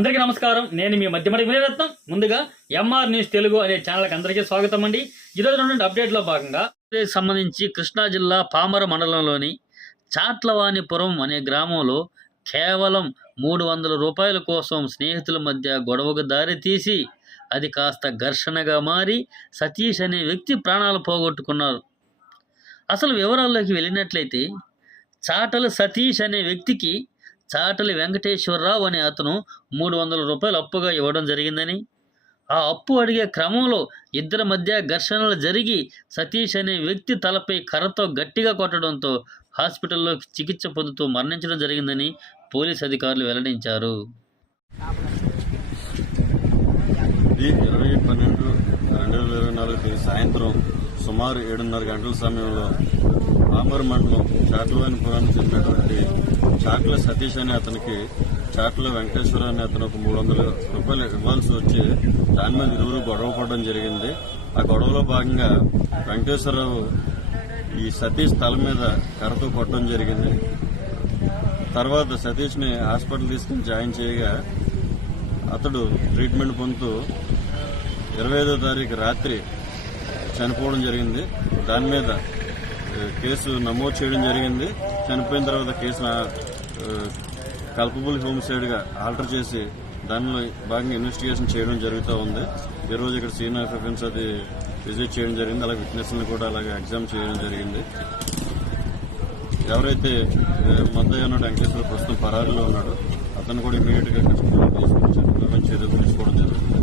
అందరికీ నమస్కారం. నేను మీ మధ్యమడి వినయరత్నం. ముందుగా ఎంఆర్ న్యూస్ తెలుగు అనే ఛానల్కి అందరికీ స్వాగతం అండి. ఈరోజు రెండు అప్డేట్లో భాగంగా సంబంధించి కృష్ణా జిల్లా పామర మండలంలోని చాట్లవానిపురం అనే గ్రామంలో కేవలం 300 రూపాయల కోసం స్నేహితుల మధ్య గొడవకు దారి తీసి అది కాస్త ఘర్షణగా మారి సతీష్ అనే వ్యక్తి ప్రాణాలు పోగొట్టుకున్నారు. అసలు వివరాల్లోకి వెళ్ళినట్లయితే చాటల సతీష్ అనే వ్యక్తికి చాటలి వెంకటేశ్వరరావు అనే అతను 300 రూపాయలు అప్పుగా ఇవ్వడం జరిగిందని, ఆ అప్పు అడిగే క్రమంలో ఇద్దరి మధ్య ఘర్షణలు జరిగి సతీష్ అనే వ్యక్తి తలపై కర్రతో గట్టిగా కొట్టడంతో హాస్పిటల్లో చికిత్స పొందుతూ మరణించడం జరిగిందని పోలీసు అధికారులు వెల్లడించారు. 20/12/2024 సాయంత్రం సుమారు 7:30 గంటల సమయంలో పామర మండలం చాట్లవానిపురానికి చెందినటువంటి చాట్ల సతీష్ అనే అతనికి చాట్ల వెంకటేశ్వర అనే అతను ఒక 300 రూపాయలు ఇవ్వాల్సి వచ్చి దాని మీద ఇరువురు గొడవ పడడం జరిగింది. ఆ గొడవలో భాగంగా వెంకటేశ్వరరావు ఈ సతీష్ తల మీద కర్రతో కొట్టడం జరిగింది. తర్వాత సతీష్ని హాస్పిటల్ తీసుకుని జాయిన్ చేయగా అతడు ట్రీట్మెంట్ పొందుతూ 25వ తారీఖు రాత్రి చనిపోవడం జరిగింది. దాని మీద కేసు నమోదు చేయడం జరిగింది. చనిపోయిన తర్వాత కేసు కల్పబుల్ హోమ్సైడ్గా ఆల్టర్ చేసి దానిలో భాగంగా ఇన్వెస్టిగేషన్ చేయడం జరుగుతూ ఉంది. ఈరోజు ఇక్కడ సీన్ ఆఫ్ ఎఫెన్స్ అది విజిట్ చేయడం జరిగింది. అలాగే విట్నెస్లను కూడా అలాగే ఎగ్జామ్ చేయడం జరిగింది. ఎవరైతే మద్దయ్య ఉన్నాడు వెంకటేశ్వర ప్రస్తుతం పరారీలో ఉన్నాడు, అతను కూడా ఇమీడియట్ గా తీసుకొచ్చి చర్యలు తీసుకోవడం జరుగుతుంది.